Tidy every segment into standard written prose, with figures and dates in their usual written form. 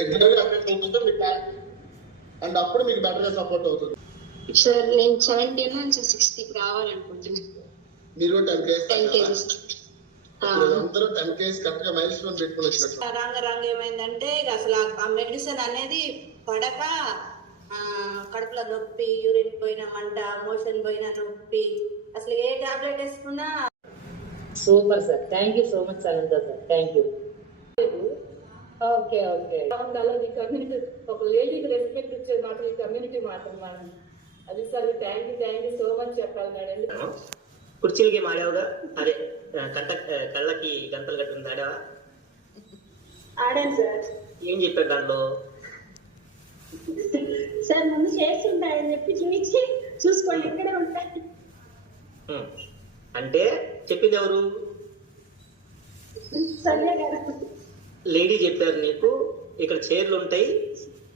రెగ్యులర్గా అటెండ్ అవుతుంటే మీకు క్లారిటీ అండ్ అప్పుడు మీకు బెటర్గా సపోర్ట్ అవుతుంది. సార్ నేను 70 నుంచి 60 రావాలనుకుంటున్నాను. మీరు 10 కేజీస్ అందరూ 10 కేజీస్ కరెక్ట్ గా మైల్ స్టోన్ పెట్టుకుని వచ్చినట్టు. రంగ ఏమైందంటే అసలు ఆ మెడిసిన్ అనేది పడక కడుపులో నొప్పి, యూరిన్ పోయిన మంట, మోషన్ పోయిన నొప్పి, అసలు ఏ టాబ్లెట్ వేసుకున్నా. Super sir, thank you so much Anantha sir, thank you. Okay అలాగే కమ్యూనిటీ ఒక లేడీకి రెస్పెక్ట్ ఇచ్చేది మాత్రం ఈ కమ్యూనిటీ మాత్రం మేడం. అది sir thank you so much చెప్పాలి మేడం. కుర్చీలు గేమ్ ఆడావుగా? అదే కళ్ళకి గంతలు కట్టింది ఆడావా? ఆడాను సార్. ఏం చెప్పాడు దాంట్లో? సార్ ముందు షేర్స్ ఉంటాయని చెప్పి చూపించి చూసుకోండి ఇక్కడే ఉంటాయి అంటే చెప్పింది ఎవరు? సంజయ్ గారు. లేడీ చెప్పారు నీకు ఇక్కడ చైర్లు ఉంటాయి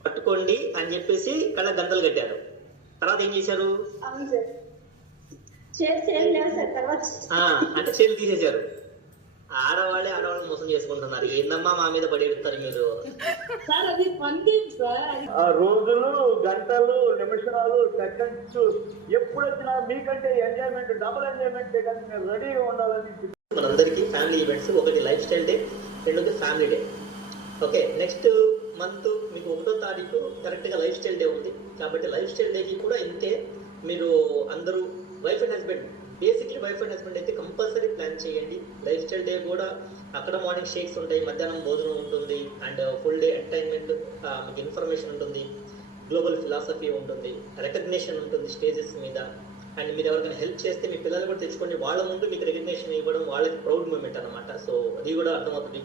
పట్టుకోండి అని చెప్పేసి కళ్ళ గంతలు కట్టారు. తర్వాత ఏం చేశారు? అవును సార్, చైర్స్ ఏం లేవు సార్. తర్వాత అంటే చైర్లు తీసేశారు. ఆడవాళ్ళే ఆడవాళ్ళు మోసం చేసుకుంటున్నారు. ఏందమ్మా మా మీద పడి ఎడుతారు మీరు? సార్ అది పండింగ్ సార్. రోజులు, గంటలు, నిమిషాలు, సెకండ్స్ ఎప్పుడు వచ్చినా మీకంటే ఎంజాయ్మెంట్, డబుల్ ఎంజాయ్మెంట్ చేయడానికి మీరు రెడీగా ఉండాలని. మనందరికీ ఫ్యామిలీ ఈవెంట్స్, ఒకటి లైఫ్ స్టైల్ డే, రెండోది family day. Okay, next month మీకు 1వ తారీఖు కరెక్ట్గా లైఫ్ స్టైల్ డే ఉంది. కాబట్టి లైఫ్ స్టైల్ డేకి కూడా ఇంతే. మీరు అందరూ wife and husband, basically wife and husband అయితే కంపల్సరీ ప్లాన్ చేయండి. లైఫ్ స్టైల్ డే కూడా అక్కడ మార్నింగ్ షేక్స్ ఉంటాయి, మధ్యాహ్నం భోజనం ఉంటుంది, అండ్ ఫుల్ డే ఎంటర్టైన్మెంట్, మీకు ఇన్ఫర్మేషన్ ఉంటుంది, గ్లోబల్ ఫిలాసఫీ ఉంటుంది, రికగ్నిషన్ ఉంటుంది స్టేజెస్ మీద. అండ్ మీరు ఎవరికైనా హెల్ప్ చేస్తే మీ పిల్లలు కూడా తెచ్చుకోండి. వాళ్ళ ముందు మీకు రికగ్నిషన్ ఇవ్వడం వాళ్ళకి ప్రౌడ్ మూమెంట్ అనమాట. సో అది కూడా అర్థమవుతుంది.